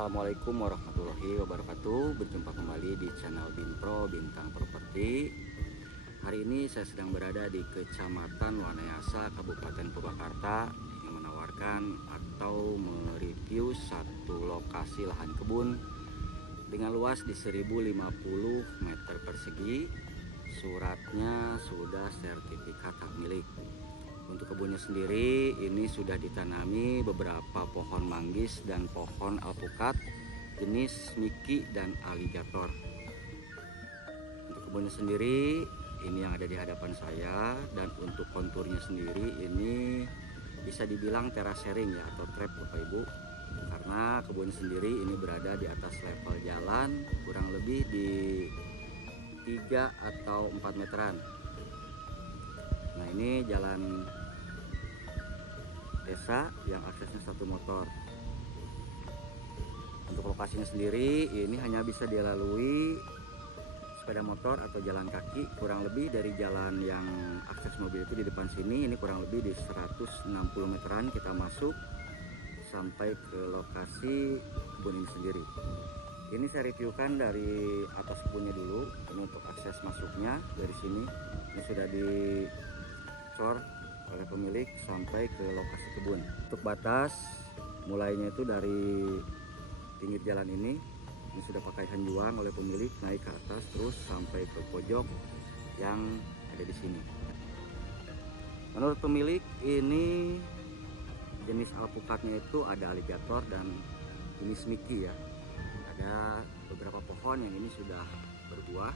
Assalamualaikum warahmatullahi wabarakatuh. Berjumpa kembali di channel Binpro Bintang Properti. Hari ini saya sedang berada di Kecamatan Wanayasa, Kabupaten Purwakarta, yang menawarkan atau mereview satu lokasi lahan kebun dengan luas di 1050 meter persegi. Suratnya sudah sertifikat hak milik. Untuk kebunnya sendiri ini sudah ditanami beberapa pohon manggis dan pohon alpukat jenis Miki dan aligator. Untuk kebunnya sendiri ini yang ada di hadapan saya, dan untuk konturnya sendiri ini bisa dibilang terasering ya, atau trap Bapak Ibu, karena kebunnya sendiri ini berada di atas level jalan kurang lebih di 3 atau 4 meteran. Nah, ini jalan desa yang aksesnya satu motor. Untuk lokasinya sendiri ini hanya bisa dilalui sepeda motor atau jalan kaki, kurang lebih dari jalan yang akses mobil itu di depan sini, ini kurang lebih di 160 meteran kita masuk sampai ke lokasi kebun ini sendiri. Ini saya reviewkan dari atas kebunnya dulu. Ini untuk akses masuknya dari sini, ini sudah dicor oleh pemilik sampai ke lokasi kebun. Untuk batas mulainya itu dari pinggir jalan ini sudah pakai hanjuang oleh pemilik, naik ke atas terus sampai ke pojok yang ada di sini. Menurut pemilik ini jenis alpukatnya itu ada aligator dan jenis Miki ya. Ada beberapa pohon yang ini sudah berbuah.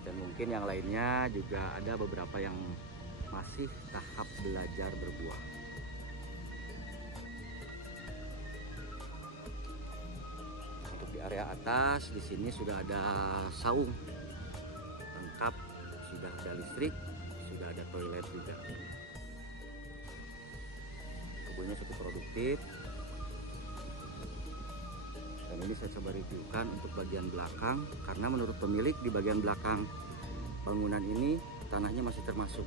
Dan mungkin yang lainnya juga ada beberapa yang masih tahap belajar berbuah. Untuk di area atas di sini sudah ada saung lengkap, sudah ada listrik, sudah ada toilet juga. Kebunnya cukup produktif. Dan ini saya coba reviewkan untuk bagian belakang, karena menurut pemilik di bagian belakang bangunan ini tanahnya masih termasuk.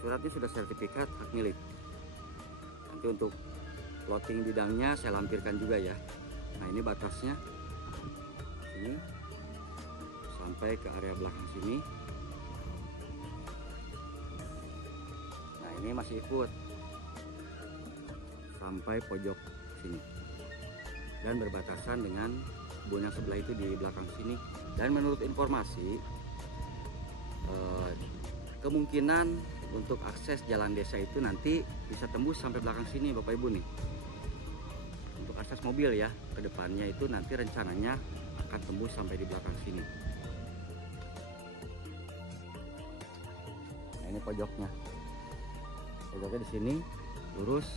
Suratnya sudah sertifikat hak milik. Nanti untuk plotting bidangnya saya lampirkan juga ya. Nah, ini batasnya ini sampai ke area belakang sini. Nah, ini masih ikut sampai pojok sini dan berbatasan dengan kebun yang sebelah itu di belakang sini. Dan menurut informasi kemungkinan untuk akses jalan desa itu nanti bisa tembus sampai belakang sini Bapak Ibu nih. Untuk akses mobil ya, ke depannya itu nanti rencananya akan tembus sampai di belakang sini. Nah, ini pojoknya. Pojoknya di sini lurus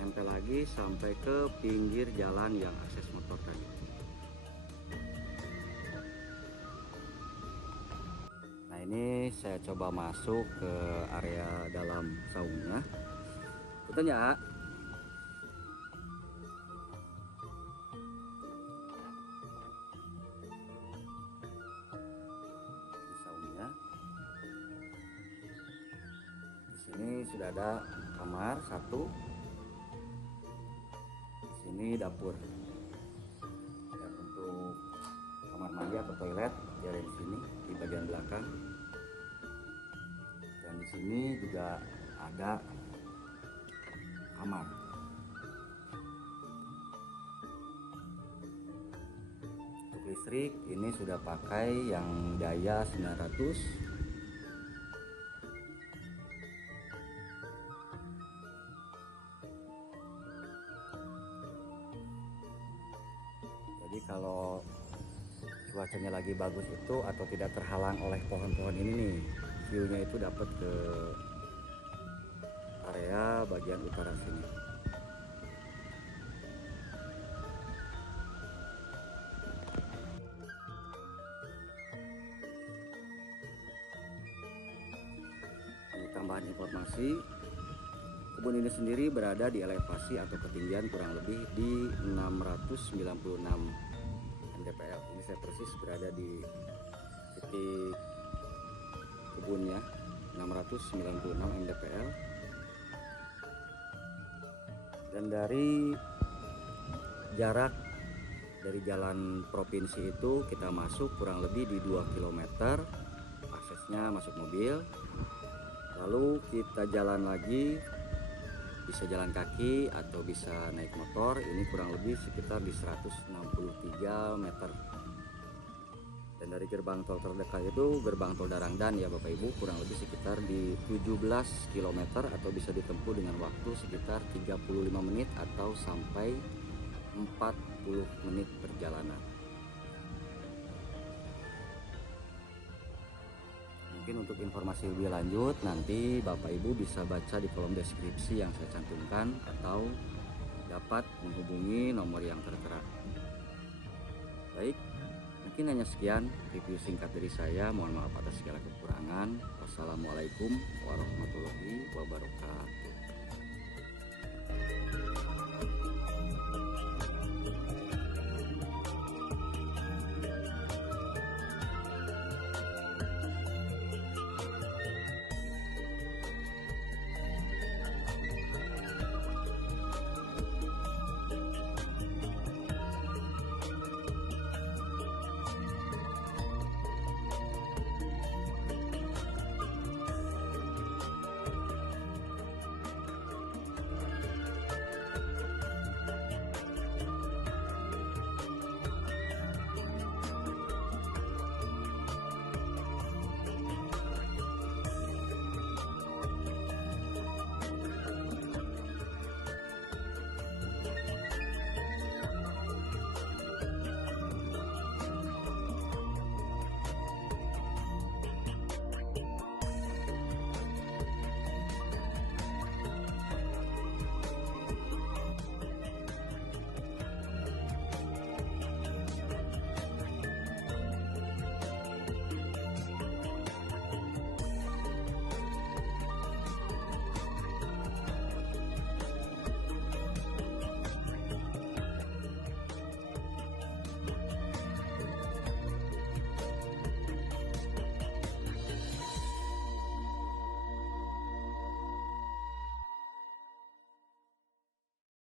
nempel lagi sampai ke pinggir jalan yang akses motor tadi. Nah, ini saya coba masuk ke area dalam saungnya. Betul ya? Di saungnya. Di sini sudah ada kamar satu. Ini dapur, dan untuk kamar mandi atau toilet ada di sini di bagian belakang. Dan di sini juga ada kamar. Untuk listrik ini sudah pakai yang daya 900. Jadi kalau cuacanya lagi bagus itu atau tidak terhalang oleh pohon-pohon ini nih, view-nya itu dapat ke area bagian utara sini. Untuk tambahan informasi, kebun ini sendiri berada di elevasi atau ketinggian kurang lebih di 696 mdpl. Ini saya persis berada di titik kebunnya 696 mdpl. Dan dari jarak dari jalan provinsi itu kita masuk kurang lebih di 2 km, aksesnya masuk mobil. Lalu kita jalan lagi, bisa jalan kaki atau bisa naik motor, ini kurang lebih sekitar di 163 meter. Dan dari gerbang tol terdekat itu gerbang tol Darangdan ya Bapak Ibu, kurang lebih sekitar di 17 km atau bisa ditempuh dengan waktu sekitar 35 menit atau sampai 40 menit perjalanan. Mungkin untuk informasi lebih lanjut nanti Bapak Ibu bisa baca di kolom deskripsi yang saya cantumkan atau dapat menghubungi nomor yang tertera. Baik, mungkin hanya sekian review singkat dari saya. Mohon maaf atas segala kekurangan. Wassalamualaikum warahmatullahi wabarakatuh.